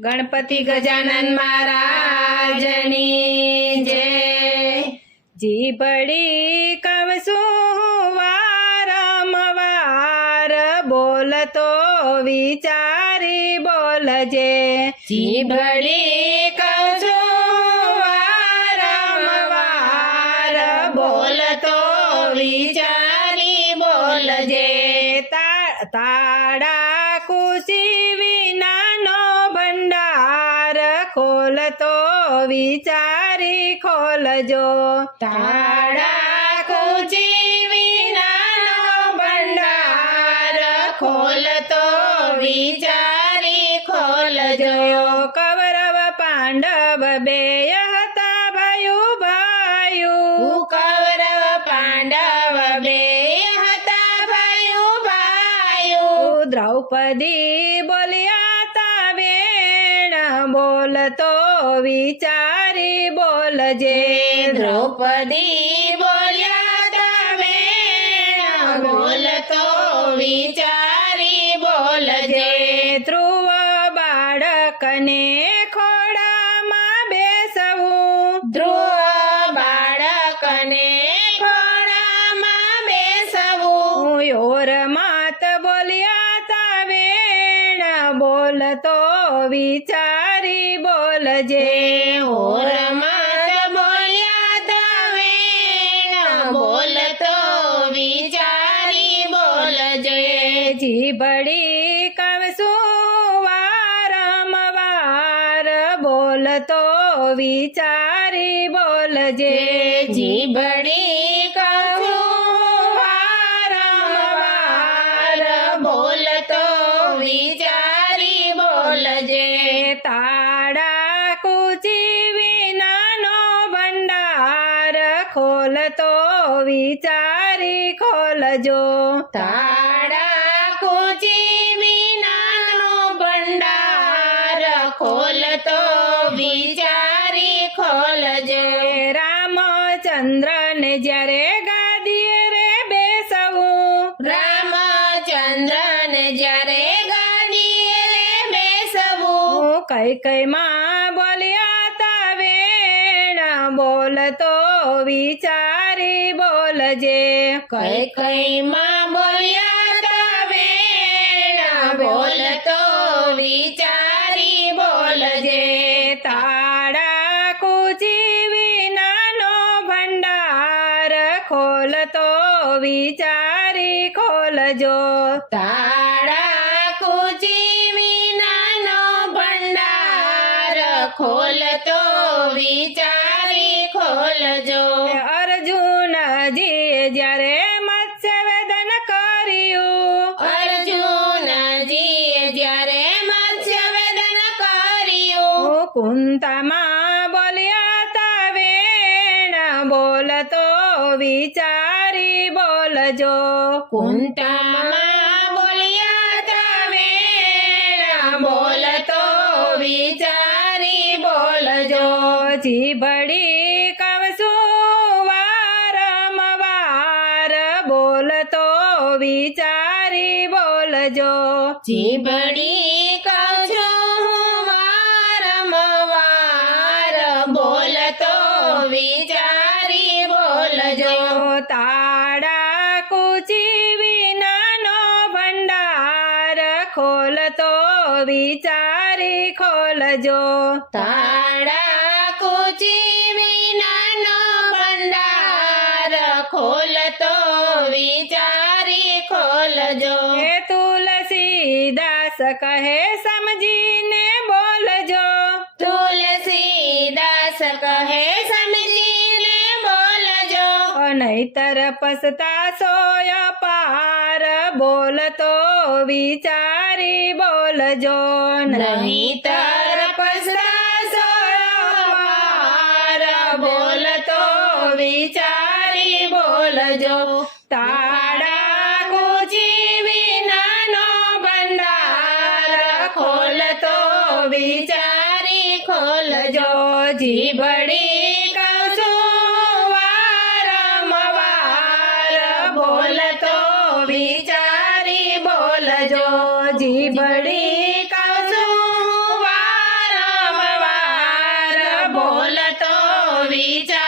ગણપતિ ગજાનન મહારાજની જય. જીભડી કવસું વારંવાર બોલતો વિચારી બોલજે. જીભડી કવસું વારંવાર બોલતો વિચારી બોલજે. તા- તાળા કુશી ખોલતો વિચારી ખોલજો તાળા કુશી વિનાનો ભંડાર ખોલતો વિચારી ખોલજો કૌરવ પાંડવ બે હતા ભાયુ ભાયુ કૌરવ પાંડવ બે હતા ભાયુ ભાયુ દ્રૌપદી બોલ્યા તા વેણ બોલતો વિચારી બોલજે દ્રૌપદી બોલ્યા તમે બોલ તો વિચારી બોલજે ધ્રુવ બાળકને ખોડામાં બેસવું. ધ્રુવ બોલતો વિચારી બોલજે ઓર માત બોલ્યા તા વેણ બોલતો વિચારી બોલજે જીભડી કવસું વારંવાર બોલતો વિચારી બોલજે જીભડી કવસું વારંવાર બોલતો વિચારી બોલજે તાળા કુચી વિનાનો ભંડાર ખોલતો વિચારી ખોલજો તાળા કુચી વિનાનો ભંડાર ખોલતો વિચારી ખોલજો રામચંદ્ર ને જ્યારે ગાદીએ રે બેસવું રામચંદ્ર ને જ્યારે બેસવું કઈ કઈ માં બોલ્યા તા વેણ બોલતો વિચારી બોલજે. કઈ કઈ માં બોલ્યા તા વેણ બોલતો વિચારી બોલજે. તાળા કુચી વિનાનો ભંડાર ખોલતો વિચારી ખોલજો. તાળા ખોલતો વિચારી ખોલજો અર્જુનજી જ્યારે મત્સ્ય વેદન કર્યું અર્જુનજી જ્યારે મત્સ્ય વેદન કર્યું કુંતામાં બોલ્યા તા વેણ બોલતો વિચારી બોલજો કુંતામાં જીભડી કવસું વારંવાર બોલતો વિચારી બોલજો. જીભડી કવસું વારંવાર બોલતો વિચારી બોલજો. તાળા કુચી વિનાનો ભંડાર ખોલતો વિચારી ખોલજો. તાળા ખોલતો વિચારી ખોલજો હે તુલસીદાસ કહે સમજીને બોલજો તુલસીદાસ કહે સમજીને બોલજો નહીતર પસતાશોય પાર બોલતો વિચારી બોલજો નહીતર પસતાશોય પાર બોલતો વિચારી ફરી બોલજો તારા કુજી વિનાનો ભંડાર ખોલતો વિચારી ખોલજો જીભડી કશું વારંવાર બોલતો વિચારી બોલજો જીભડી કશું વારંવાર બોલતો વિચાર